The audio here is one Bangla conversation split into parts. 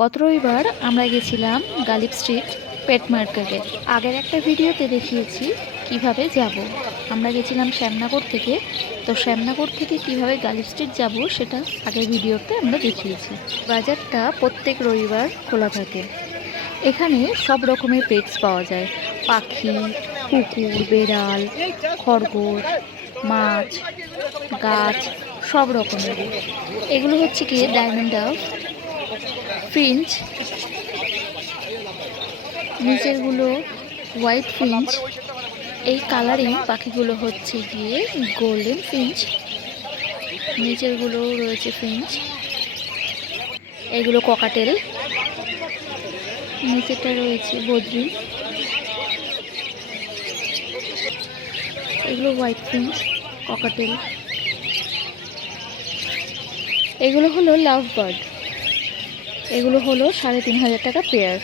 গত রবিবার আমরা গেছিলাম গালিব স্ট্রিট পেট মার্কেটে। আগের একটা ভিডিওতে দেখিয়েছি কিভাবে যাব। আমরা গেছিলাম শ্যামনগর থেকে। তো শ্যামনগর থেকে কিভাবে গালিব স্ট্রিট যাব সেটা আগের ভিডিওতে আমরা দেখিয়েছি। বাজারটা প্রত্যেক রবিবার খোলা থাকে। এখানে সব রকমের পেটস পাওয়া যায়, পাখি, কুকুর, বেড়াল, খরগোশ, মাছ, গাছ, সব রকমের। এগুলো হচ্ছে কি ডায়মন্ড ডাব, ফিঞ্চ, নিচেরগুলো হোয়াইট ফিঞ্চ। এই কালারিং পাখিগুলো হচ্ছে গিয়ে গোল্ডেন ফিঞ্চ, নিচেরগুলো রয়েছে ফিঞ্চ। এগুলো ককাটেল, নিচেরটা রয়েছে বদ্রি। এগুলো হোয়াইট ফিঞ্চ, ককাটেল। এগুলো হলো লাভ বার্ড। এগুলো হলো ৩,৫০০ টাকা পেয়ার।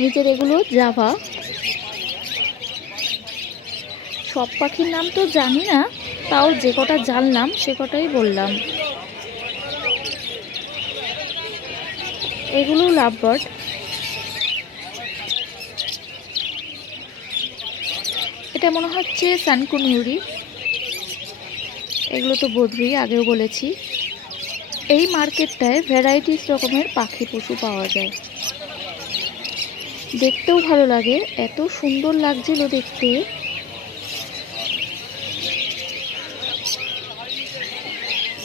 নিচের এগুলো জাভা। সব পাখির নাম তো জানি না, তাও যে কটা জানলাম সে কটাই বললাম। এগুলো লাভ বার্ড। এটা মনে হচ্ছে সানকুনিউরি। এগুলো তো বদ্রি, আগেও বলেছি। এই মার্কেটটায় ভ্যারাইটিস রকমের পাখি পশু পাওয়া যায়, দেখতেও ভালো লাগে। এত সুন্দর লাগছিল দেখতে।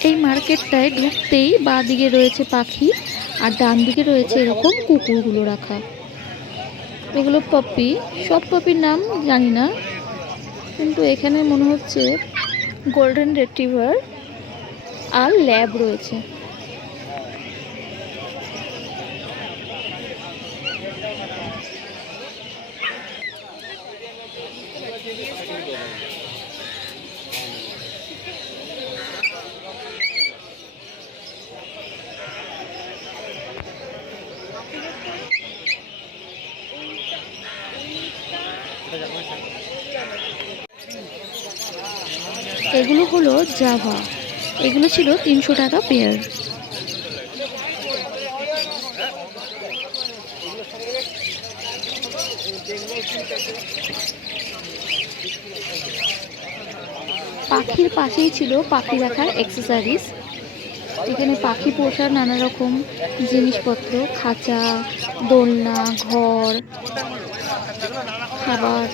এই মার্কেটটায় ঢুকতেই বাঁ দিকে রয়েছে পাখি আর ডান দিকে রয়েছে এরকম কুকুরগুলো রাখা। এগুলো পপি। সব পপির নাম জানি না, কিন্তু এখানে মনে হচ্ছে গোল্ডেন রিট্রিভার আর ল্যাব রয়েছে। এগুলো হলো জাভা। এগুলো ছিল ৩০০ টাকা পেয়ার। পাখির পাশেই ছিল পাখি রাখার অ্যাক্সেসরিজ। এখানে পাখি পোষার নানা রকম জিনিসপত্র, খাঁচা, দোলনা, ঘর, খাবার।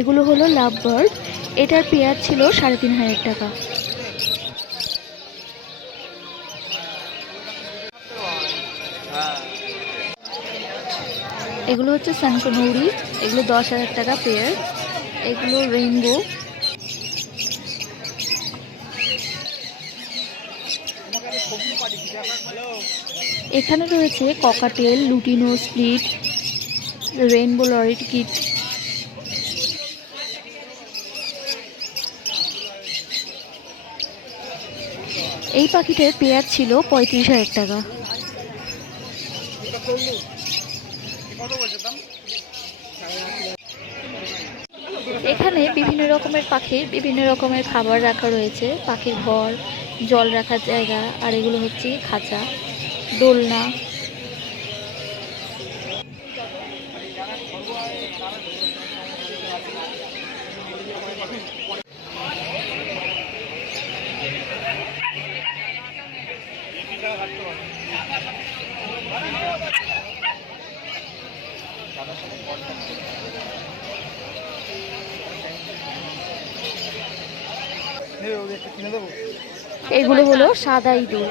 এগুলো হলো লাভ বার্ড। এটার পেয়ার ছিল ৩,৫০০ টাকা। এগুলো হচ্ছে সানকুনিউরি। এগুলো ১০,০০০ টাকা পেয়ার। এগুলো রেইনবো। এখানে রয়েছে ককাটেল, লুটিনো, স্প্লিট, রেইনবো লরিকিট। এই পাখিটার পেয়ার ছিল ৩৫,০০০ টাকা। এখানে বিভিন্ন রকমের পাখির বিভিন্ন রকমের খাবার রাখা রয়েছে। পাখির ঘর, জল রাখার জায়গা, আর এগুলো হচ্ছে খাঁচা, দোলনা। এগুলো হলো সাদা ইঁদুর।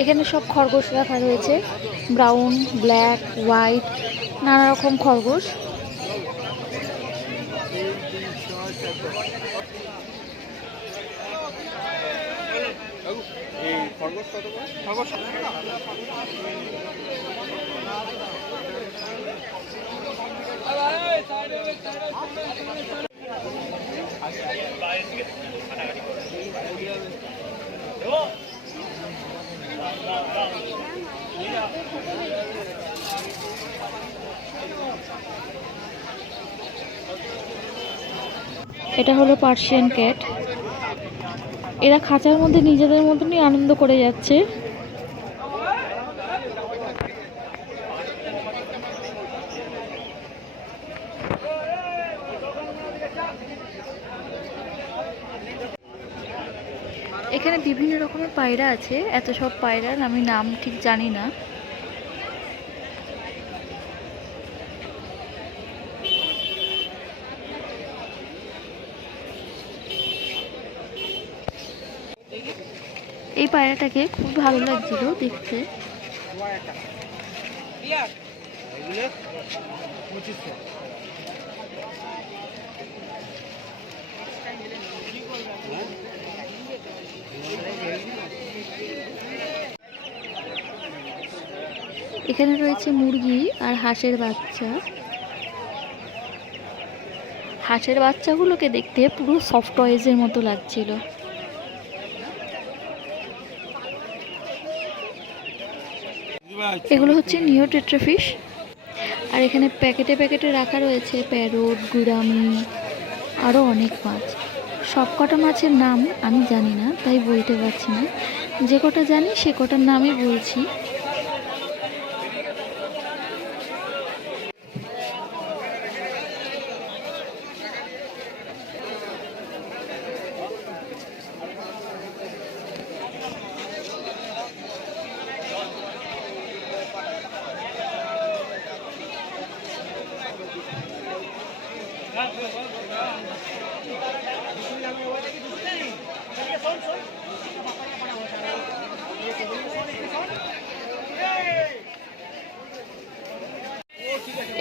এখানে সব খরগোশ রাখা রয়েছে, ব্রাউন, ব্ল্যাক, হোয়াইট, নানা রকম খরগোশ। এটা হলো পার্সিয়ান ক্যাট। এরা খাঁচার মধ্যে নিজেদের মতনই আনন্দ করে যাচ্ছে। এখানে বিভিন্ন রকমের পায়রা আছে, এত সব পায়রার আমি নাম ঠিক জানি না। এই পায়রাটাকে খুব ভালো লাগছিল দেখতে। এখানে রয়েছে মুরগি আর হাঁসের বাচ্চা। হাঁসের বাচ্চাগুলোকে দেখতে পুরো সফট টয়েজের মতো লাগছিল। এগুলো হচ্ছে নিও টেট্রাফিশ। আর এখানে প্যাকেটে প্যাকেটে রাখা রয়েছে প্যারট, গুরামি, আরও অনেক মাছ। সব কটা মাছের নাম আমি জানি না, তাই বলতে পারছি না। যে কটা জানি সে কটার নামই বলছি।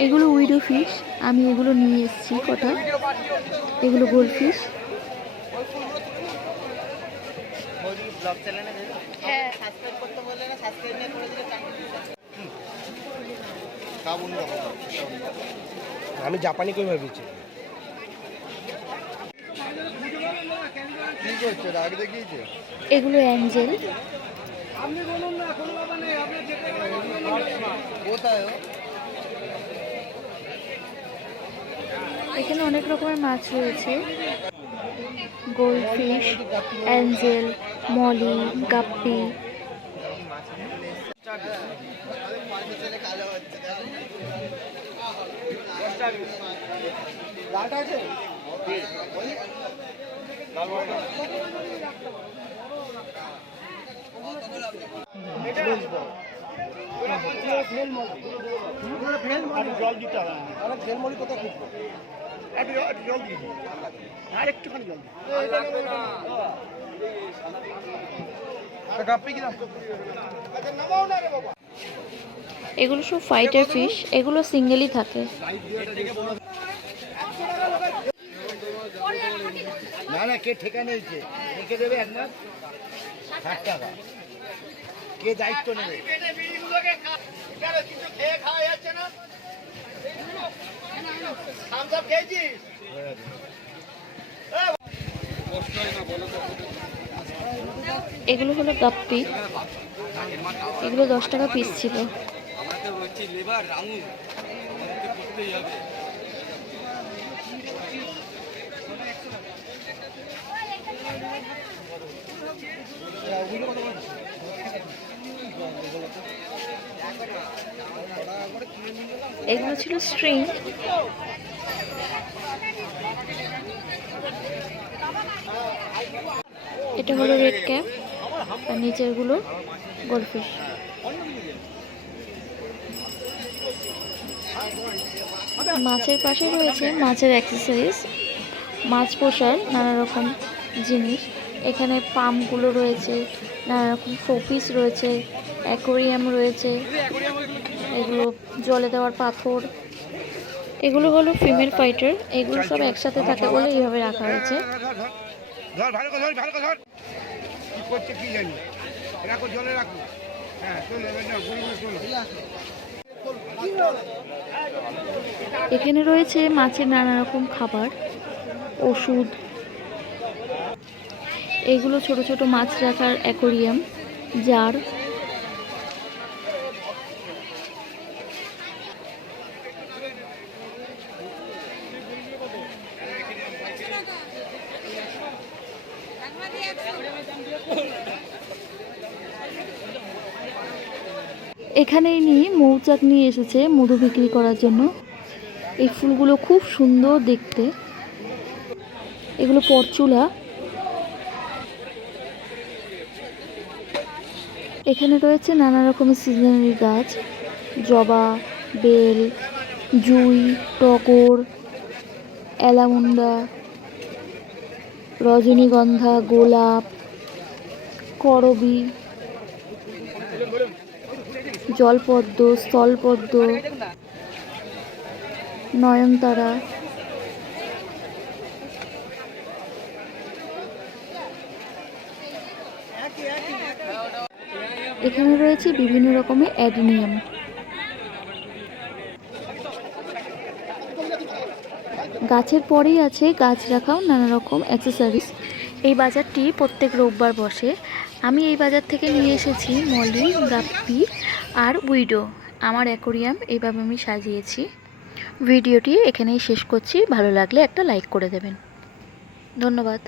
এগুলো উইডো ফিশ, আমি এগুলো নিয়ে এসেছি কটা। এগুলো গোল্ড ফিশ। আমি জাপানি কই ভাবিছি। এগুলো অ্যাঞ্জেল। এখানে অনেক রকমের মাছ রয়েছে, গোল্ড ফিশ, অ্যাঞ্জেল, মলি, গাপ্পি। জল দিতে হবে, ফেলমলি কোথায় খুঁজবো? জল দিয়ে আর একটুখানি জল এগুলো সব ফাইটার ফিশ, এগুলো সিঙ্গেলই থাকে। না না, কে ঠেকা নিয়েছে রেখে দেবে এক মাস 60 টাকা। কে দায়িত্ব নেবে? এগুলো হলো গাপ্পি, এগুলো 10 টাকা পিস ছিল। এগুলো ছিল স্ট্রিং। এটা হলো রেড ক্যাপ, আর নিচেরগুলো গোল্ডফিশ। মাছের পাশে রয়েছে মাছের অ্যাক্সেসরিজ, মাছ পোষার নানা রকম জিনিস। এখানে পাম্পগুলো রয়েছে, নানা রকম শোপিস রয়েছে, অ্যাকোয়ারিয়াম রয়েছে, এগুলো জলে দেওয়ার পাথর। এগুলো হলো ফিমেল ফাইটার, এগুলো সব একসাথে থাকে বলে এইভাবে রাখা হয়েছে। এখানে রয়েছে মাছের নানা রকম খাবার, ওষুধ। এগুলো ছোট ছোট মাছ রাখার অ্যাকোয়ারিয়াম, জার। এখানে ইনি মৌচাক নিয়ে এসেছে মধু বিক্রি করার জন্য। এই ফুলগুলো খুব সুন্দর দেখতে। এগুলো পরচুলা। এখানে রয়েছে নানা রকমের সিজনারি গাছ, জবা, বেল, জুঁই, টগর, অ্যালামুন্ডা, রজনীগন্ধা, গোলাপ, করবী, জলপদ্ম, স্থলপদ্ম, নয়নতারা। এখানে রয়েছে বিভিন্ন রকমের অ্যাডিনিয়াম। গাছের পরেই আছে গাছ রাখাও নানা রকম অ্যাক্সেসরিজ। এই বাজারটি প্রত্যেক রোববার বসে। আমি এই বাজার থেকে নিয়ে এসেছি মলি, গাপ্পি আর উইডো। আমার অ্যাকোরিয়াম এইভাবে আমি সাজিয়েছি। ভিডিওটি এখানেই শেষ করছি। ভালো লাগলে একটা লাইক করে দেবেন। ধন্যবাদ।